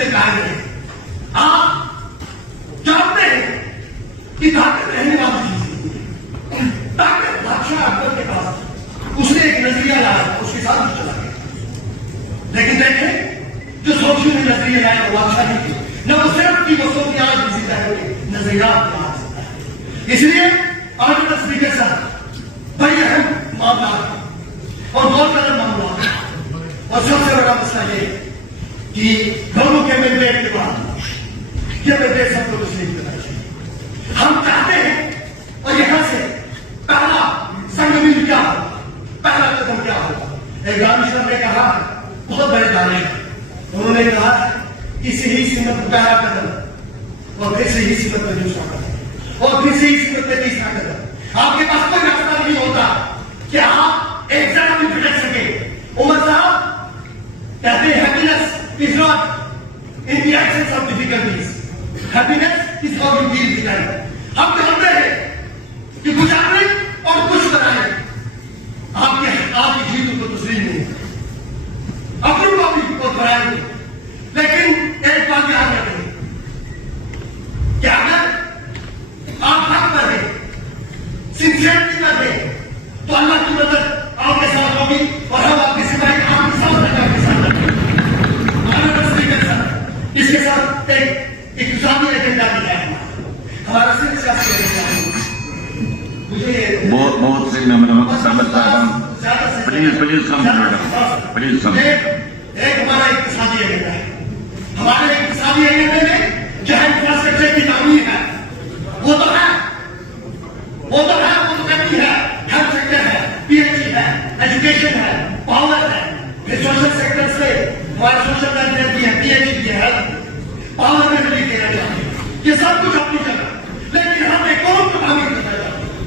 इसलिए कायम रहे। आप जानते हैं कि ताकत रहने वाली चीज, ताकत बादशाह अकबर के पास, उसने एक नजरिया लाया, उसके साथ भी चला गया। लेकिन देखें जो सोची ने नजरिया लाया वो बादशाह नहीं थी, न वो सिर्फ की वो सोच आज किसी तरह के नजरिया बना सकता है। इसलिए आज स्पीकर साहब बड़ी अहम मामला और बहुत बड़ा मामला और सबसे बड़ा मसला ये कि दोनों के मिलने के बाद ये मैं देश सबको तस्लीम करना चाहिए। हम चाहते हैं और यहां से पहला संगठन क्या हो, पहला कदम क्या हो। एक रामेश्वर ने कहा, बहुत बड़े दाने, उन्होंने कहा किसी ही सीमत पर पहला कदम और फिर से ही सीमत पर दूसरा कदम और फिर से ही सीमत पर तीसरा कदम। आपके पास कोई रास्ता नहीं होता कि आप एक जगह में भटक सके। उमर साहब कहते हैं happiness is not in the absence of difficulties, happiness is how you deal with life. हम जानते हैं कि गुजारने और कुछ बनाए आपकी जीत को तस्लीम नहीं है, अपनी को भी को बनाए। लेकिन एक बात याद रखें कि अगर आप हक पर हैं, सिंसियरिटी में दें तो अल्लाह की मदद आपके साथ होगी और हम आपकी सिपाही आपके साथ इसके साथ एक इस्लामी एजेंडा दिया है हमारा बहुत सही प्लीज एक हमारा इक्तिसादी एजेंडा है। हमारे इक्तिसादी एजेंडे में जो इंफ्रास्ट्रक्चर की तामीर है वो तो है, वो तो करती है, हेल्थ सेक्टर है, पीएचई है, एजुकेशन है, पावर है, फिर सोशल सेक्टर से हमारा सोशल वेलफेयर भी है, पीएचई भी है, पावर में भी देना चाहते हैं। ये सब कुछ अपनी जगह, लेकिन हमें कौन को तामीर करना चाहते हैं,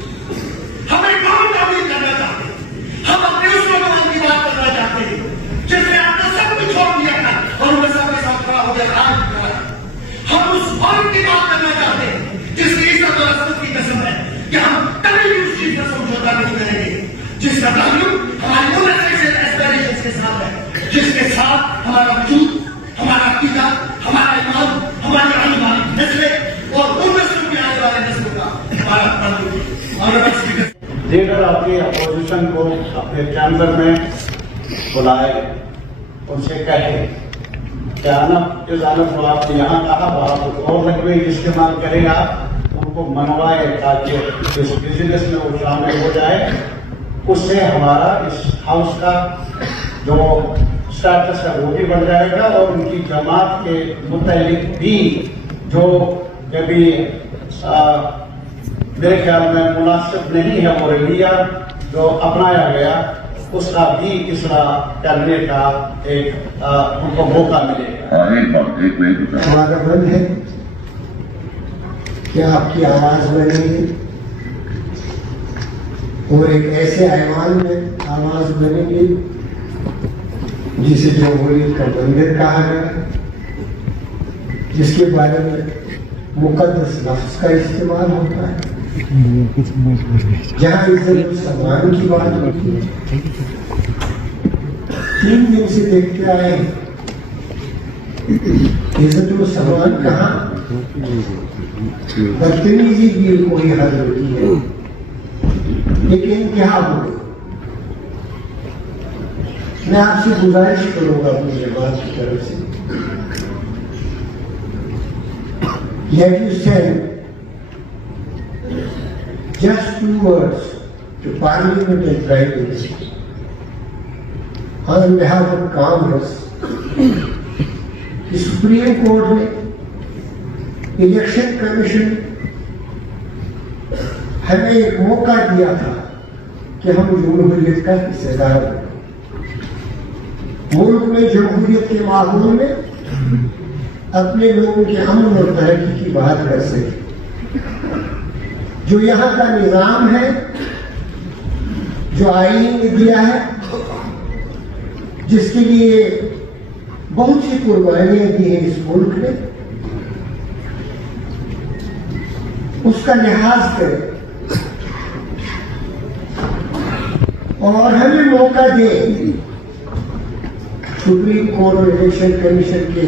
हमें कौन तामीर करना चाहते हैं। हम अपने उस लोगों की बात करना चाहते हैं जिसने आपने सब कुछ छोड़ दिया था और उनमें सबके साथ खड़ा हो गया। हम उस फौज की बात करना चाहते हैं जिसकी इज्जत और अस्मत की कसम है कि हम कभी भी उस चीज का समझौता नहीं करेंगे जिसका ताल्लुक हमारी उन एस्पिरेशंस के साथ है, जिसके साथ हमारा वजूद, हमारा अकीदा, हमारा ईमान, हमारी आने वाली नस्लें और उन नस्लों के आने वाले नस्लों का हमारा ताल्लुक है। लीडर आपकी अपोजिशन को अपने चैम्बर में बुलाए, उनसे कहे कि आनब इस आनब को आपने यहाँ कहा वहां कुछ और लैंग्वेज इस्तेमाल करें, आप उनको मनवाए ताकि इस बिजनेस में वो शामिल हो जाए। उससे हमारा इस हाउस का जो स्टेटस है वो भी बढ़ जाएगा और उनकी जमात के मुतालिक भी जो कभी मेरे ख्याल में मुनासिब नहीं है वो रवैया जो अपनाया गया, उसका भी इसरा करने का एक उनको मौका मिलेगा। हमारा मन है कि आपकी आवाज बनेगी और एक ऐसे ऐवान में आवाज बनेगी जिसे जमहूरियत का मंदिर कहा गया, जिसके बारे में मुकद्दस लफ्ज का इस्तेमाल होता है, जहाँ इज्जत सम्मान की बात होती है। 3 दिन से देखते आए इज्जत सम्मान कहाँ, बदतमीजी भी कोई हद होती है, लेकिन क्या हो। मैं आपसे गुजारिश करूंगा अपनी जमात की तरफ से, Let you send just 2 words to Parliament and Prime Minister on behalf of Congress. The Supreme Court ने इलेक्शन कमीशन हमें एक मौका दिया था कि हम जमहूरियत का हिस्सेदार बने, मुल्क में जमहूरियत के माहौल में अपने लोगों के अमन और तरक्की की बात कर सके। जो यहाँ का निजाम है, जो आईन ने दिया है, जिसके लिए बहुत सी कुर्बानियां दी हैं इस मुल्क ने, उसका लिहाज करें और हमें मौका दे सुप्रीम कोर्ट और इलेक्शन कमीशन के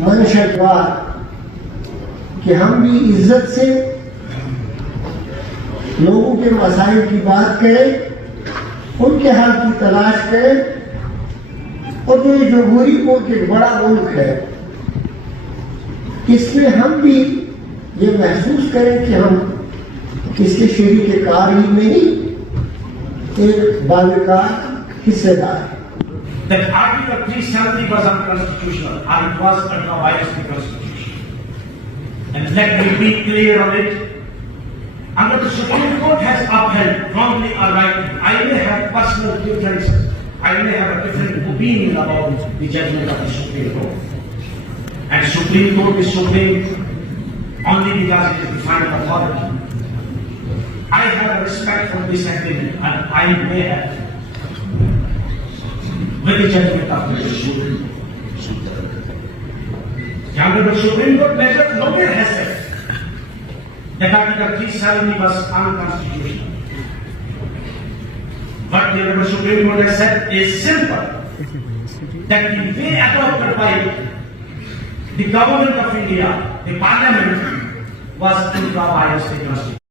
मंशा द्वार कि हम भी इज्जत से लोगों के मसाइल की बात करें, उनके हाल की तलाश करें। और ये जमहूरी मुल्क एक बड़ा मुल्क है, इसमें हम भी ये महसूस करें कि हम इसके शरीक कार ही नहीं, एक बालिकार हिस्सेदार है। That Article 370 was unconstitutional and it was otherwise the Constitution. And let me be clear on it. Under the Supreme Court has upheld wrongly or rightly, I may have personal differences. I may have a different opinion about the judgment of the Supreme Court. And Supreme Court is supreme only because it is the final authority. I have a respect for this agreement and I may have with the judgment of the Supreme Court. The Honorable Supreme Court measure nowhere has said that Article 370 was unconstitutional. What the Honorable Supreme Court has said is simple, that the way adopted by the government of India, the parliament, was intra-biased.